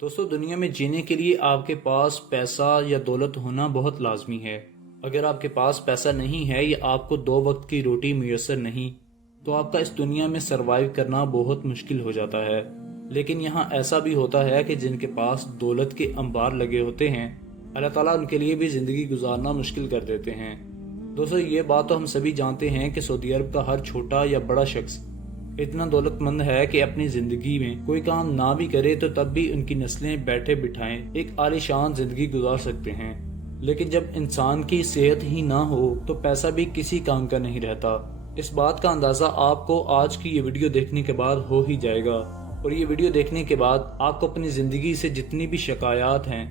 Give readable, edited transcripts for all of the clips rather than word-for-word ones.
دوستو دنیا میں جینے کے لیے آپ کے پاس پیسہ یا دولت ہونا بہت لازمی ہے۔ اگر آپ کے پاس پیسہ نہیں ہے یا آپ کو 2 وقت کی روٹی میسر نہیں تو آپ کا اس دنیا میں سروائیو کرنا بہت مشکل ہو جاتا ہے۔ لیکن یہاں ایسا بھی ہوتا ہے کہ جن کے پاس دولت کے انبار لگے ہوتے ہیں، اللہ تعالیٰ ان کے لیے بھی زندگی گزارنا مشکل کر دیتے ہیں۔ دوستو یہ بات تو ہم سبھی جانتے ہیں کہ سعودی عرب کا ہر چھوٹا یا بڑا شخص اتنا دولت مند ہے کہ اپنی زندگی میں کوئی کام نہ بھی کرے تو تب بھی ان کی نسلیں بیٹھے بٹھائیں ایک عالی شان زندگی گزار سکتے ہیں۔ لیکن جب انسان کی صحت ہی نہ ہو تو پیسہ بھی کسی کام کا نہیں رہتا۔ اس بات کا اندازہ آپ کو آج کی یہ ویڈیو دیکھنے کے بعد ہو ہی جائے گا، اور یہ ویڈیو دیکھنے کے بعد آپ کو اپنی زندگی سے جتنی بھی شکایات ہیں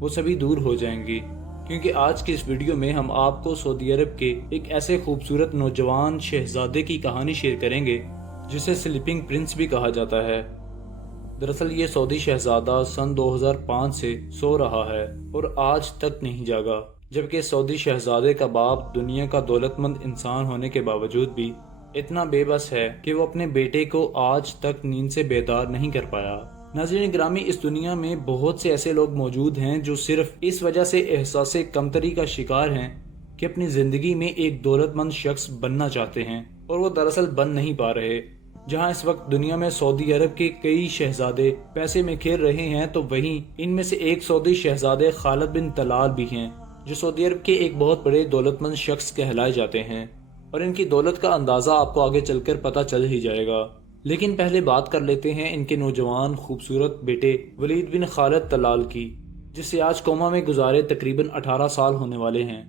وہ سبھی دور ہو جائیں گی، کیونکہ آج کی اس ویڈیو میں ہم آپ کو سعودی عرب کے ایک ایسے خوبصورت نوجوان شہزادے کی کہانی شیئر کریں گے جسے سلیپنگ پرنس بھی کہا جاتا ہے۔ دراصل یہ سعودی شہزادہ سن 2005 سے سو رہا ہے اور آج تک نہیں جاگا، جبکہ سعودی شہزادے کا باپ دنیا کا دولت مند انسان ہونے کے باوجود بھی اتنا بے بس ہے کہ وہ اپنے بیٹے کو آج تک نیند سے بیدار نہیں کر پایا۔ ناظرین گرامی، اس دنیا میں بہت سے ایسے لوگ موجود ہیں جو صرف اس وجہ سے احساس کمتری کا شکار ہیں کہ اپنی زندگی میں ایک دولت مند شخص بننا چاہتے ہیں اور وہ دراصل بن نہیں پا رہے۔ جہاں اس وقت دنیا میں سعودی عرب کے کئی شہزادے پیسے میں کھیل رہے ہیں تو وہیں ان میں سے ایک سعودی شہزادے خالد بن طلال بھی ہیں، جو سعودی عرب کے ایک بہت بڑے دولت مند شخص کہلائے جاتے ہیں، اور ان کی دولت کا اندازہ آپ کو آگے چل کر پتہ چل ہی جائے گا۔ لیکن پہلے بات کر لیتے ہیں ان کے نوجوان خوبصورت بیٹے ولید بن خالد طلال کی، جس سے آج کوما میں گزارے تقریباً 18 سال ہونے والے ہیں۔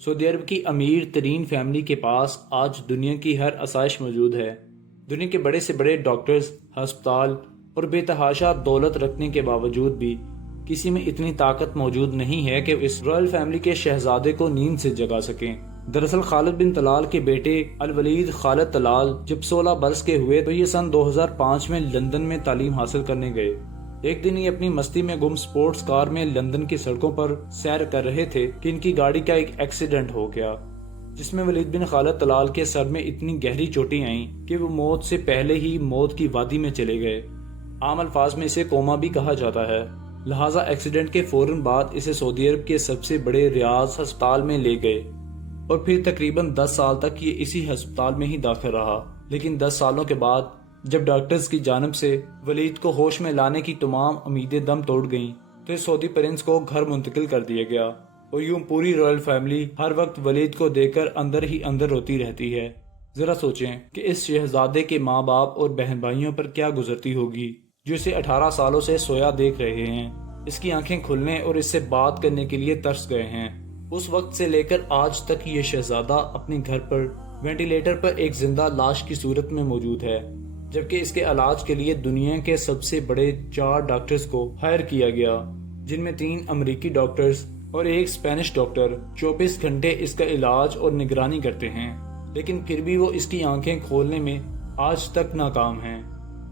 سعودی عرب کی امیر ترین فیملی کے پاس آج دنیا کی ہر آسائش موجود ہے۔ دنیا کے بڑے سے بڑے ڈاکٹرز، ہسپتال اور بے تحاشا دولت رکھنے کے باوجود بھی کسی میں اتنی طاقت موجود نہیں ہے کہ اس رائل فیملی کے شہزادے کو نیند سے جگا سکیں۔ دراصل خالد بن طلال کے بیٹے الولید خالد طلال جب 16 برس کے ہوئے تو یہ سن 2005 میں لندن میں تعلیم حاصل کرنے گئے۔ ایک دن یہ اپنی مستی میں گم سپورٹس کار میں لندن کی سڑکوں پر سیر کر رہے تھے کہ ان کی گاڑی کا ایک ایکسیڈنٹ ہو گیا، جس میں ولید بن خالد طلال کے سر میں اتنی گہری چوٹیں آئیں کہ وہ موت سے پہلے ہی موت کی وادی میں چلے گئے۔ عام الفاظ میں اسے کوما بھی کہا جاتا ہے۔ لہٰذا ایکسیڈنٹ کے فوراً بعد اسے سعودی عرب کے سب سے بڑے ریاض ہسپتال میں لے گئے اور پھر تقریباً 10 سال تک یہ اسی ہسپتال میں ہی داخل رہا۔ لیکن 10 سالوں کے بعد جب ڈاکٹرز کی جانب سے ولید کو ہوش میں لانے کی تمام امیدیں دم توڑ گئیں تو اس سعودی پرنس کو گھر منتقل کر دیا گیا، اور یوں پوری رائل فیملی ہر وقت ولید کو دیکھ کر اندر ہی اندر روتی رہتی ہے۔ ذرا سوچیں کہ اس شہزادے کے ماں باپ اور بہن بھائیوں پر کیا گزرتی ہوگی جو اسے 18 سالوں سے سویا دیکھ رہے ہیں، اس کی آنکھیں کھلنے اور اس سے بات کرنے کے لیے ترس گئے ہیں۔ اس وقت سے لے کر آج تک یہ شہزادہ اپنے گھر پر وینٹیلیٹر پر ایک زندہ لاش کی صورت میں موجود ہے، جبکہ اس کے علاج کے لیے دنیا کے سب سے بڑے 4 ڈاکٹرز کو ہائر کیا گیا، جن میں 3 امریکی ڈاکٹرز اور ایک اسپینش ڈاکٹر 24 گھنٹے اس کا علاج اور نگرانی کرتے ہیں۔ لیکن پھر بھی وہ اس کی آنکھیں کھولنے میں آج تک ناکام ہیں۔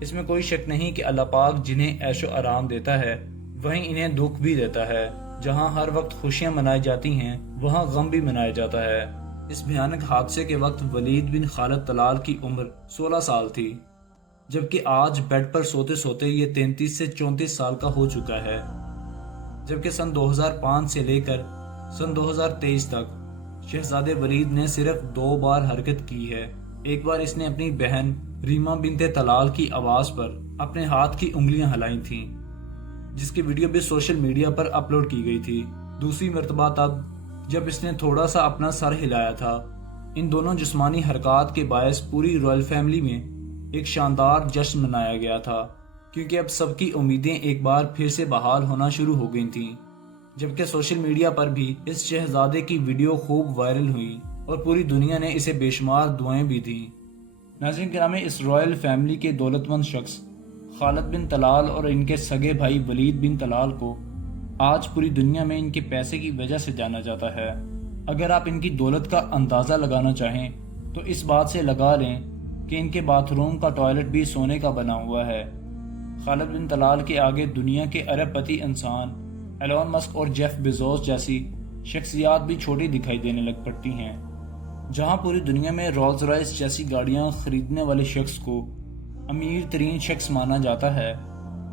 اس میں کوئی شک نہیں کہ اللہ پاک جنہیں عیش و آرام دیتا ہے وہیں انہیں دکھ بھی دیتا ہے۔ جہاں ہر وقت خوشیاں منائی جاتی ہیں وہاں غم بھی منایا جاتا ہے۔ اس بھیانک حادثے کے وقت ولید بن خالد طلال کی عمر 16 سال تھی، جبکہ آج بیڈ پر سوتے سوتے یہ 33 سے 34 سال کا ہو چکا ہے۔ جبکہ سن 2005 سے لے کر سن 2023 تک شہزادے ولید نے صرف 2 بار حرکت کی ہے۔ ایک بار اس نے اپنی بہن ریما بنت طلال کی آواز پر اپنے ہاتھ کی انگلیاں ہلائی تھیں، جس کی ویڈیو بھی سوشل میڈیا پر اپلوڈ کی گئی تھی۔ دوسری مرتبہ تب جب اس نے تھوڑا سا اپنا سر ہلایا تھا۔ ان دونوں جسمانی حرکات کے باعث پوری رائل فیملی میں ایک شاندار جشن منایا گیا تھا، کیونکہ اب سب کی امیدیں ایک بار پھر سے بحال ہونا شروع ہو گئی تھیں۔ جبکہ سوشل میڈیا پر بھی اس شہزادے کی ویڈیو خوب وائرل ہوئی اور پوری دنیا نے اسے بے شمار دعائیں بھی دیں۔ ناظرین گرامی، اس رائل فیملی کے دولت مند شخص خالد بن طلال اور ان کے سگے بھائی ولید بن طلال کو آج پوری دنیا میں ان کے پیسے کی وجہ سے جانا جاتا ہے۔ اگر آپ ان کی دولت کا اندازہ لگانا چاہیں تو اس بات سے لگا لیں کہ ان کے باتھ روم کا ٹوائلٹ بھی سونے کا بنا ہوا ہے۔ خالد بن طلال کے آگے دنیا کے ارب پتی انسان ایلون مسک اور جیف بیزوس جیسی شخصیات بھی چھوٹی دکھائی دینے لگ پڑتی ہیں۔ جہاں پوری دنیا میں رولز رائس جیسی گاڑیاں خریدنے والے شخص کو امیر ترین شخص مانا جاتا ہے،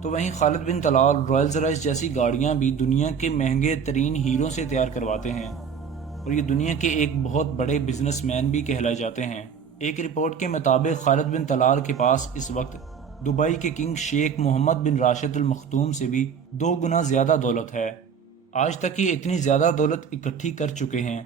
تو وہیں خالد بن طلال رائلز رائس جیسی گاڑیاں بھی دنیا کے مہنگے ترین ہیروں سے تیار کرواتے ہیں اور یہ دنیا کے ایک بہت بڑے بزنس مین بھی کہلائے جاتے ہیں۔ ایک رپورٹ کے مطابق خالد بن طلال کے پاس اس وقت دبئی کے کنگ شیخ محمد بن راشد المختوم سے بھی 2 گنا زیادہ دولت ہے۔ آج تک یہ اتنی زیادہ دولت اکٹھی کر چکے ہیں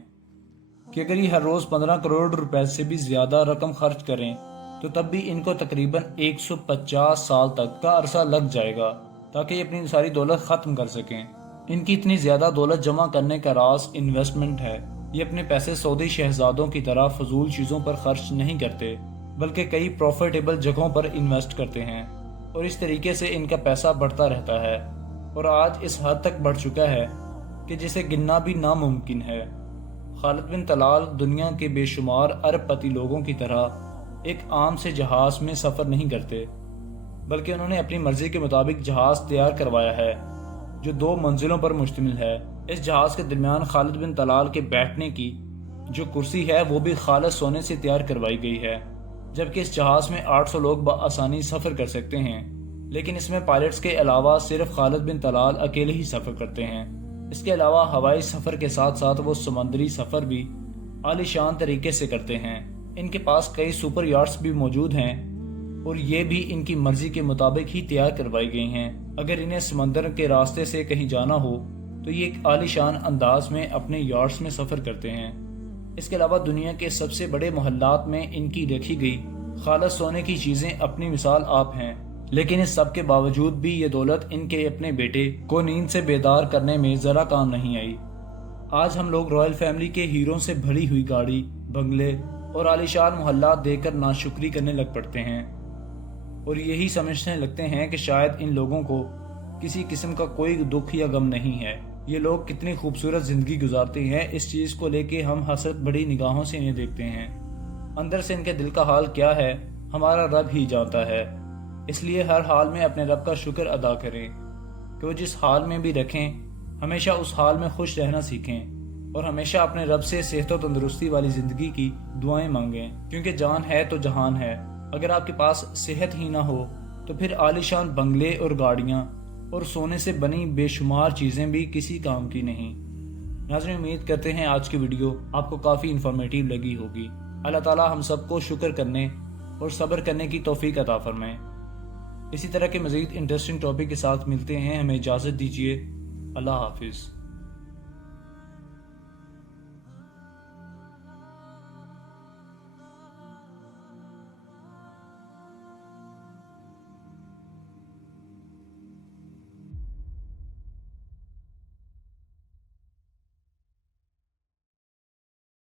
کہ اگر یہ ہر روز 15 کروڑ روپے سے بھی زیادہ رقم خرچ کریں تو تب بھی ان کو تقریباً 150 سال تک کا عرصہ لگ جائے گا تاکہ یہ اپنی ساری دولت ختم کر سکیں۔ ان کی اتنی زیادہ دولت جمع کرنے کا راز انویسٹمنٹ ہے۔ یہ اپنے پیسے سعودی شہزادوں کی طرح فضول چیزوں پر خرچ نہیں کرتے بلکہ کئی پروفیٹیبل جگہوں پر انویسٹ کرتے ہیں اور اس طریقے سے ان کا پیسہ بڑھتا رہتا ہے اور آج اس حد تک بڑھ چکا ہے کہ جسے گننا بھی ناممکن ہے۔ خالد بن طلال دنیا کے بے شمار ارب پتی لوگوں کی طرح ایک عام سے جہاز میں سفر نہیں کرتے بلکہ انہوں نے اپنی مرضی کے مطابق جہاز تیار کروایا ہے جو 2 منزلوں پر مشتمل ہے۔ اس جہاز کے درمیان خالد بن طلال کے بیٹھنے کی جو کرسی ہے وہ بھی خالص سونے سے تیار کروائی گئی ہے، جبکہ اس جہاز میں 800 لوگ بآسانی سفر کر سکتے ہیں، لیکن اس میں پائلٹس کے علاوہ صرف خالد بن طلال اکیلے ہی سفر کرتے ہیں۔ اس کے علاوہ ہوائی سفر کے ساتھ ساتھ وہ سمندری سفر بھی عالی شان طریقے سے کرتے ہیں۔ ان کے پاس کئی سپر یاٹس بھی موجود ہیں اور یہ بھی ان کی مرضی کے مطابق ہی تیار کروائی گئی ہیں۔ اگر انہیں سمندر کے راستے سے کہیں جانا ہو تو یہ ایک عالی شان انداز میں اپنے یاٹس میں سفر کرتے ہیں۔ اس کے علاوہ دنیا کے سب سے بڑے محلات میں ان کی رکھی گئی خالص سونے کی چیزیں اپنی مثال آپ ہیں، لیکن اس سب کے باوجود بھی یہ دولت ان کے اپنے بیٹے کو نیند سے بیدار کرنے میں ذرا کام نہیں آئی۔ آج ہم لوگ رائل فیملی کے ہیروں سے بھری ہوئی گاڑی، بنگلے اور عالیشان محلات دیکھ کر ناشکری کرنے لگ پڑتے ہیں اور یہی سمجھنے لگتے ہیں کہ شاید ان لوگوں کو کسی قسم کا کوئی دکھ یا غم نہیں ہے۔ یہ لوگ کتنی خوبصورت زندگی گزارتے ہیں، اس چیز کو لے کے ہم حسرت بڑی نگاہوں سے انہیں دیکھتے ہیں۔ اندر سے ان کے دل کا حال کیا ہے ہمارا رب ہی جانتا ہے، اس لیے ہر حال میں اپنے رب کا شکر ادا کریں کہ وہ جس حال میں بھی رکھیں ہمیشہ اس حال میں خوش رہنا سیکھیں اور ہمیشہ اپنے رب سے صحت و تندرستی والی زندگی کی دعائیں مانگیں، کیونکہ جان ہے تو جہان ہے۔ اگر آپ کے پاس صحت ہی نہ ہو تو پھر عالیشان بنگلے اور گاڑیاں اور سونے سے بنی بے شمار چیزیں بھی کسی کام کی نہیں۔ ناظرین، امید کرتے ہیں آج کی ویڈیو آپ کو کافی انفارمیٹیو لگی ہوگی۔ اللہ تعالی ہم سب کو شکر کرنے اور صبر کرنے کی توفیق عطا فرمائے۔ اسی طرح کے مزید انٹرسٹنگ ٹاپک کے ساتھ ملتے ہیں، ہمیں اجازت دیجیے۔ اللہ حافظ۔